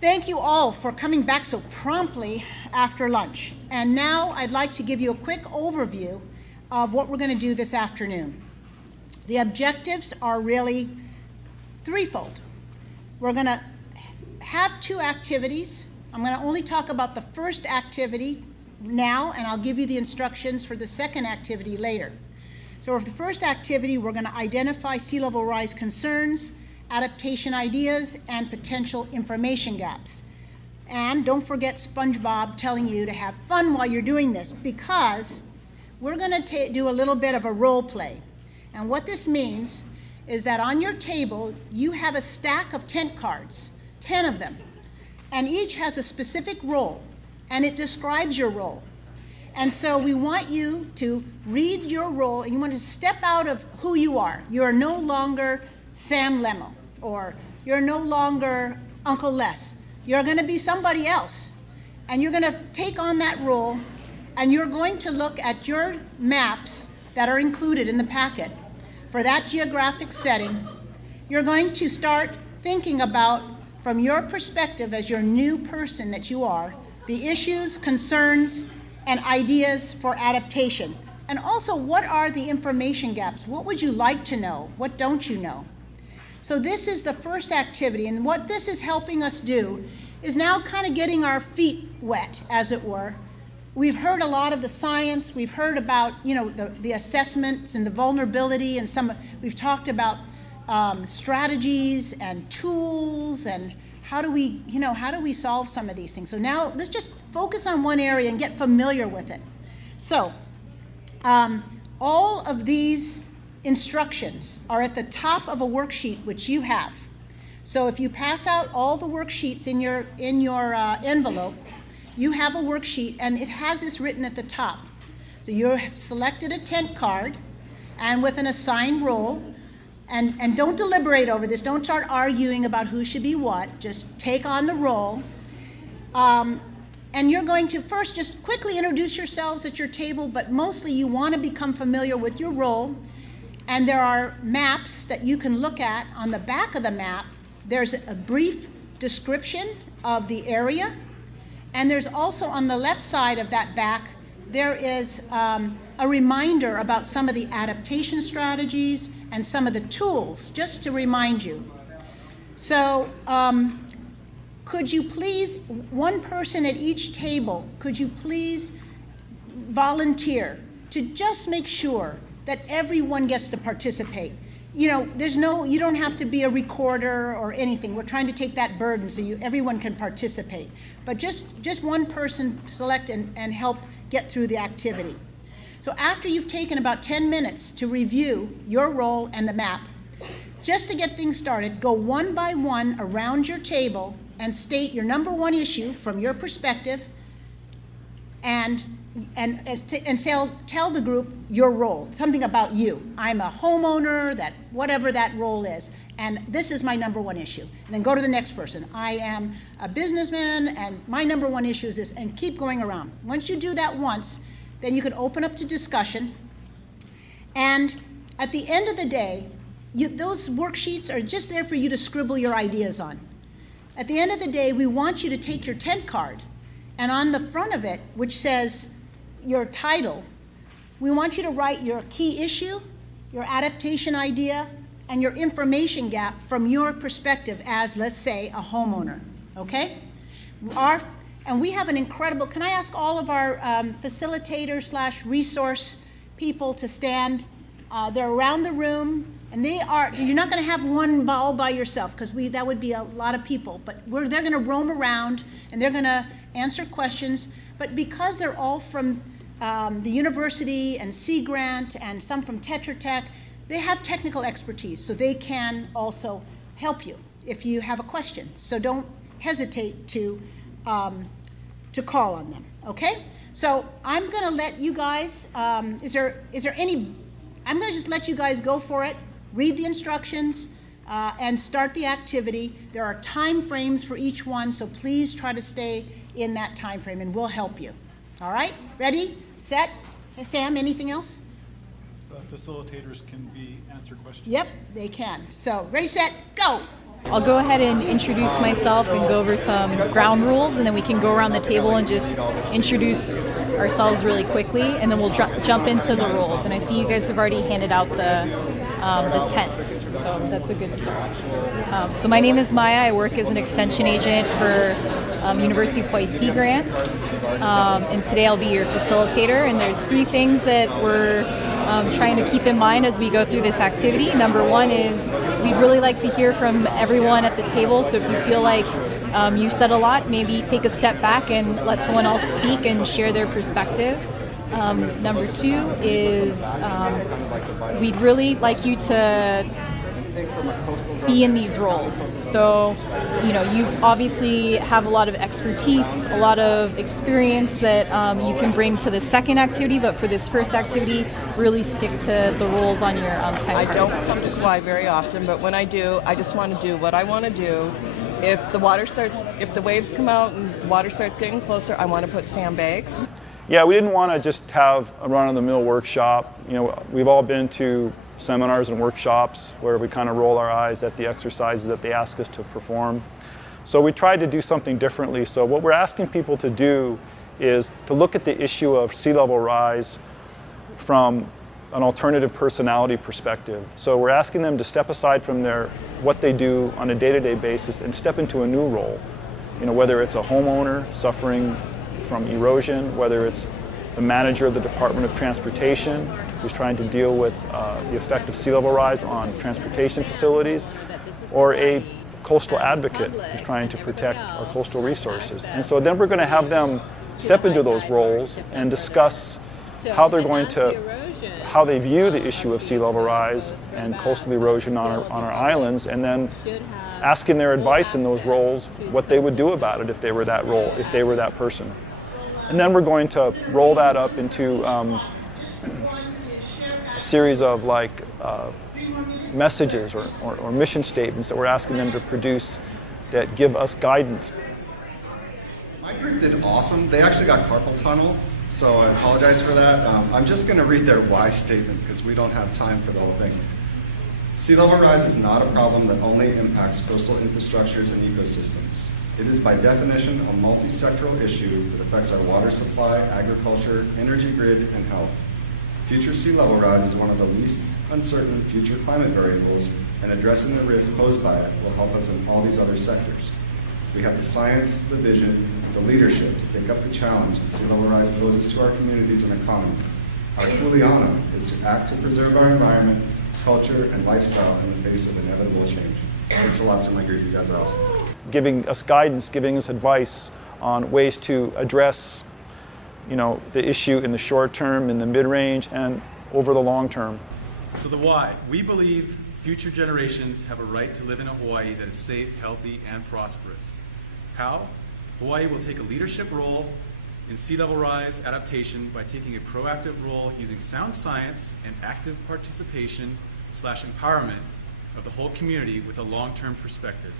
Thank you all for coming back so promptly after lunch. And now I'd like to give you a quick overview of what we're going to do this afternoon. The objectives are really threefold. We're going to have two activities. I'm going to only talk about the first activity now, and I'll give you the instructions for the second activity later. So for the first activity, we're going to identify sea level rise concerns, adaptation ideas, and potential information gaps. And don't forget SpongeBob telling you to have fun while you're doing this, because we're going to do a little bit of a role play. And what this means is that on your table, you have a stack of tent cards, 10 of them, and each has a specific role, and it describes your role. And so we want you to read your role, and you want to step out of who you are. You are no longer Sam Lemo, or you're no longer Uncle Les. You're going to be somebody else, and you're going to take on that role, and you're going to look at your maps that are included in the packet for that geographic setting. You're going to start thinking about, from your perspective as your new person that you are, the issues, concerns, and ideas for adaptation. And also, what are the information gaps? What would you like to know? What don't you know? So this is the first activity, and what this is helping us do is now kind of getting our feet wet, as it were. We've heard a lot of the science. We've heard about, the assessments and the vulnerability, and we've talked about strategies and tools, and how do we solve some of these things. So now let's just focus on one area and get familiar with it. So all of these instructions are at the top of a worksheet which you have. So if you pass out all the worksheets in your envelope, you have a worksheet, and it has this written at the top. So you have selected a tent card, and with an assigned role, and don't deliberate over this. Don't start arguing about who should be what. Just take on the role. And you're going to first just quickly introduce yourselves at your table, but mostly you want to become familiar with your role. And there are maps that you can look at. On the back of the map, there's a brief description of the area. And there's also on the left side of that back, there is a reminder about some of the adaptation strategies and some of the tools, just to remind you. So could you please, one person at each table, could you please volunteer to just make sure that everyone gets to participate? You don't have to be a recorder or anything. We're trying to take that burden so everyone can participate. But just one person select and help get through the activity. So after you've taken about 10 minutes to review your role and the map, just to get things started, go one by one around your table and state your number one issue from your perspective, and tell the group your role, something about you. I'm a homeowner, whatever that role is, and this is my number one issue. And then go to the next person. I am a businessman, and my number one issue is this, and keep going around. Once you do that once, then you can open up to discussion. And at the end of the day, those worksheets are just there for you to scribble your ideas on. At the end of the day, we want you to take your tent card, and on the front of it, which says your title, we want you to write your key issue, your adaptation idea, and your information gap from your perspective as, let's say, a homeowner, okay? And we have an incredible, can I ask all of our facilitators/resource people to stand? They're around the room, and you're not going to have one all by yourself, because that would be a lot of people, but they're going to roam around, and they're going to answer questions. But because they're all from the university and Sea Grant and some from Tetra Tech, they have technical expertise, so they can also help you if you have a question. So don't hesitate to call on them, okay? So I'm going to let you guys, I'm going to just let you guys go for it, read the instructions, and start the activity. There are time frames for each one, so please try to stay in that time frame, and we'll help you. All right? Ready? Set? Hey, Sam, anything else? Facilitators can answer questions. Yep, they can. So ready, set, go. I'll go ahead and introduce myself and go over some ground rules, and then we can go around the table and just introduce ourselves really quickly, and then we'll jump into the rules. And I see you guys have already handed out the tents, so that's a good start. So my name is Maya. I work as an extension agent for University of Hawaii Sea Grant, and today I'll be your facilitator. And there's 3 things that we're trying to keep in mind as we go through this activity. Number 1 is we'd really like to hear from everyone at the table, so if you feel like you've said a lot, maybe take a step back and let someone else speak and share their perspective. Number 2 is we'd really like you to be in these roles. So, you know, you obviously have a lot of expertise, a lot of experience that you can bring to the second activity, but for this first activity, really stick to the roles on your time cards. I don't come to Kauai very often, but when I do, I just want to do what I want to do. If the waves come out and the water starts getting closer, I want to put sandbags. Yeah, we didn't want to just have a run-of-the-mill workshop. You know, we've all been to seminars and workshops where we kind of roll our eyes at the exercises that they ask us to perform. So we tried to do something differently. So what we're asking people to do is to look at the issue of sea level rise from an alternative personality perspective. So we're asking them to step aside from what they do on a day-to-day basis and step into a new role. You know, whether it's a homeowner suffering from erosion, whether it's the manager of the Department of Transportation who's trying to deal with the effect of sea level rise on transportation facilities, or a coastal advocate who's trying to protect our coastal resources. And so then we're going to have them step into those roles and discuss how they view the issue of sea level rise and coastal erosion on our islands, and then asking their advice in those roles, what they would do about it if they were that role, if they were that person. And then we're going to roll that up into a series of messages or mission statements that we're asking them to produce that give us guidance. My group did awesome. They actually got carpal tunnel, so I apologize for that. I'm just going to read their why statement because we don't have time for the whole thing. Sea level rise is not a problem that only impacts coastal infrastructures and ecosystems. It is by definition a multi-sectoral issue that affects our water supply, agriculture, energy grid, and health. Future sea level rise is one of the least uncertain future climate variables, and addressing the risk posed by it will help us in all these other sectors. We have the science, the vision, the leadership to take up the challenge that sea level rise poses to our communities and economy. Our kuleana is to act to preserve our environment, culture, and lifestyle in the face of inevitable change. Thanks a lot to my group. You guys are awesome. Giving us guidance, giving us advice on ways to address, you know, the issue in the short term, in the mid-range, and over the long term. So the why. We believe future generations have a right to live in a Hawaii that is safe, healthy, and prosperous. How? Hawaii will take a leadership role in sea level rise adaptation by taking a proactive role using sound science and active participation/empowerment of the whole community with a long-term perspective.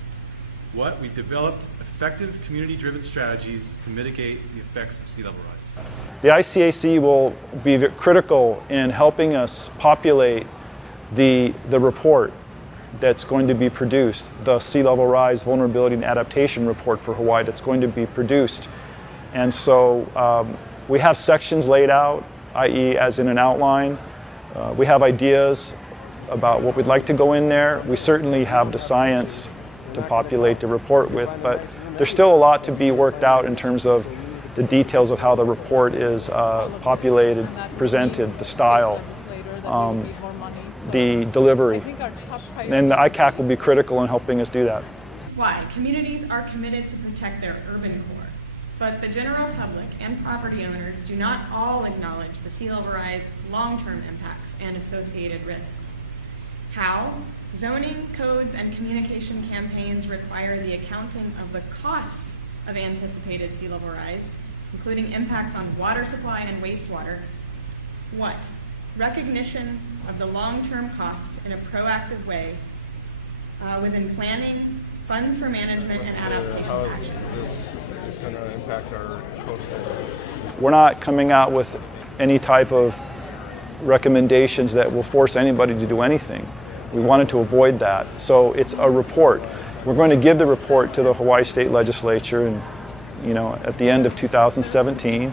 What? We've developed effective community-driven strategies to mitigate the effects of sea level rise. The ICAC will be critical in helping us populate the report that's going to be produced, the Sea Level Rise Vulnerability and Adaptation Report for Hawaii that's going to be produced. And so we have sections laid out, i.e. as in an outline. We have ideas about what we'd like to go in there. We certainly have the science to populate the report with, but there's still a lot to be worked out in terms of the details of how the report is populated, presented, the style, the delivery. And the ICAC will be critical in helping us do that. Why? Communities are committed to protect their urban core, but the general public and property owners do not all acknowledge the sea level rise long-term impacts and associated risks. How? Zoning, codes, and communication campaigns require the accounting of the costs of anticipated sea level rise, including impacts on water supply and wastewater. What? Recognition of the long-term costs in a proactive way within planning, funds for management, and adaptation actions. This is going to impact our coastal. We're not coming out with any type of recommendations that will force anybody to do anything. We wanted to avoid that. So it's a report. We're going to give the report to the Hawaii State Legislature at the end of 2017.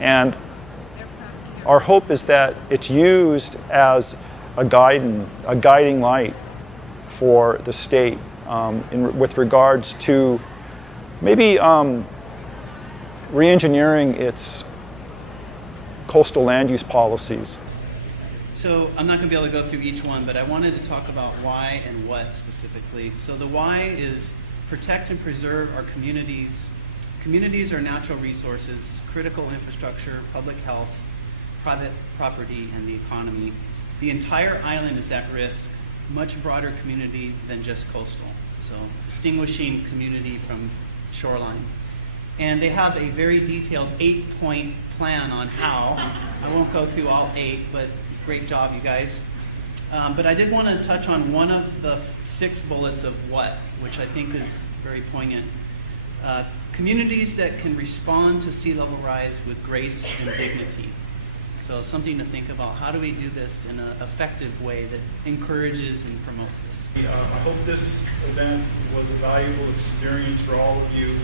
And our hope is that it's used as a guiding light for the state with regards to maybe re-engineering its coastal land use policies. So I'm not going to be able to go through each one, but I wanted to talk about why and what specifically. So the why is protect and preserve our communities. Communities are natural resources, critical infrastructure, public health, private property, and the economy. The entire island is at risk, much broader community than just coastal. So distinguishing community from shoreline. And they have a very detailed 8-point plan on how. I won't go through all 8, but great job, you guys. But I did want to touch on one of the 6 bullets of what, which I think is very poignant. Communities that can respond to sea level rise with grace and dignity. So something to think about. How do we do this in an effective way that encourages and promotes this? I hope this event was a valuable experience for all of you.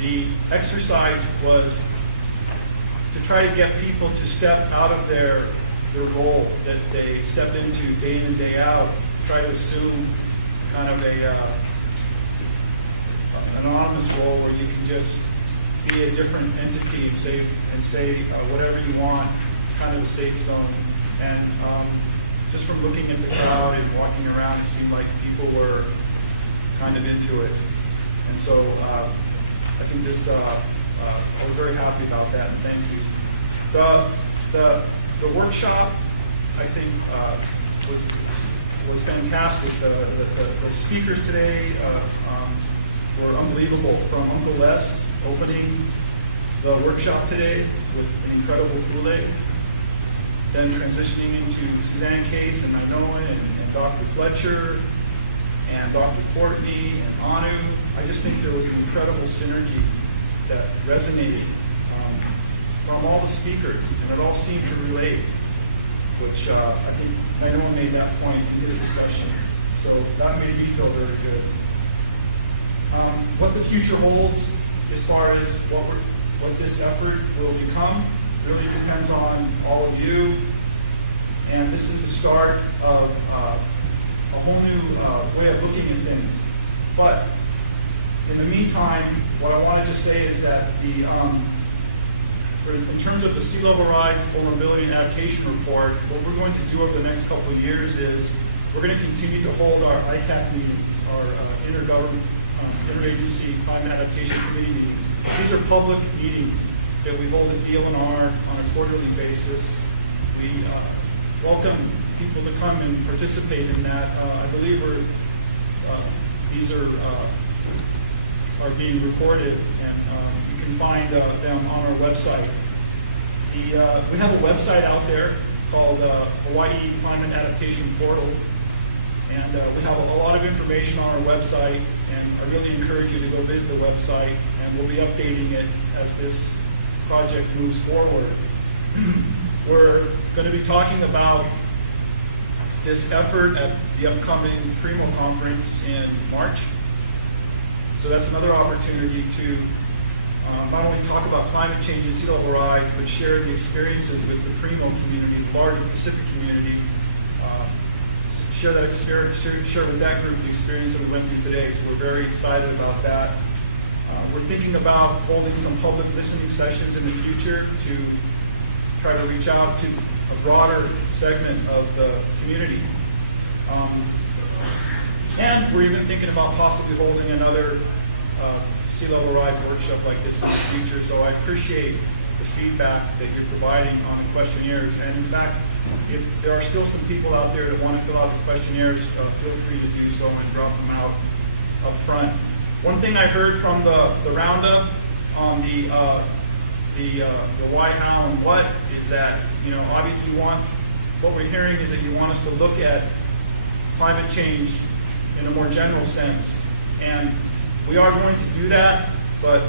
The exercise was to try to get people to step out of their role that they step into day in and day out, try to assume kind of an anonymous role where you can just be a different entity and say whatever you want. It's kind of a safe zone. And just from looking at the crowd and walking around, it seemed like people were kind of into it. And so I think this, I was very happy about that, and thank you. The workshop, I think, was fantastic. The speakers today were unbelievable. From Uncle Les opening the workshop today with an incredible Kool-Aid, then transitioning into Suzanne Case and Manoa and Dr. Fletcher and Dr. Courtney and Anu. I just think there was an incredible synergy that resonated from all the speakers, and it all seemed to relate, which I think Manoa made that point in his discussion. So that made me feel very good. What the future holds as far as what this effort will become really depends on all of you. And this is the start of a whole new way of looking at things. But in the meantime, what I wanted to say is that in terms of the sea level rise, vulnerability, and adaptation report, what we're going to do over the next couple of years is we're going to continue to hold our ICAC meetings, our interagency climate adaptation committee meetings. These are public meetings that we hold at DLNR on a quarterly basis. We welcome people to come and participate in that. I believe these are being recorded, and you can find them on our website. We have a website out there called Hawaii Climate Adaptation Portal, and we have a lot of information on our website, and I really encourage you to go visit the website, and we'll be updating it as this project moves forward. We're going to be talking about this effort at the upcoming Primo conference in March. So that's another opportunity to not only talk about climate change and sea level rise, but share the experiences with the Primo community, the larger Pacific community. Share that experience, share with that group the experience that we went through today. So we're very excited about that. We're thinking about holding some public listening sessions in the future to try to reach out to a broader segment of the community. And we're even thinking about possibly holding another sea level rise workshop like this in the future. So I appreciate the feedback that you're providing on the questionnaires. And in fact, if there are still some people out there that want to fill out the questionnaires, feel free to do so and drop them out up front. One thing I heard from the roundup on the why, how, and what is that, obviously what we're hearing is that you want us to look at climate change in a more general sense. And we are going to do that, but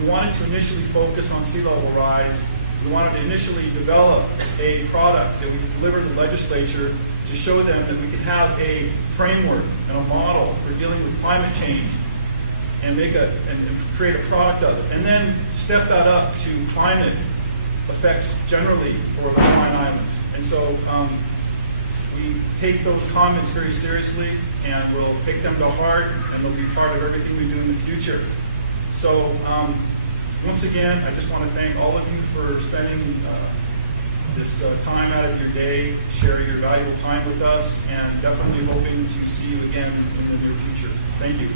we wanted to initially focus on sea level rise We wanted to initially develop a product that we could deliver to the legislature to show them that we could have a framework and a model for dealing with climate change and create a product of it. And then step that up to climate effects generally for the Hawaiian Islands. And so we take those comments very seriously, and we'll take them to heart, and they'll be part of everything we do in the future. So once again, I just want to thank all of you for spending this time out of your day, sharing your valuable time with us, and definitely hoping to see you again in the near future. Thank you.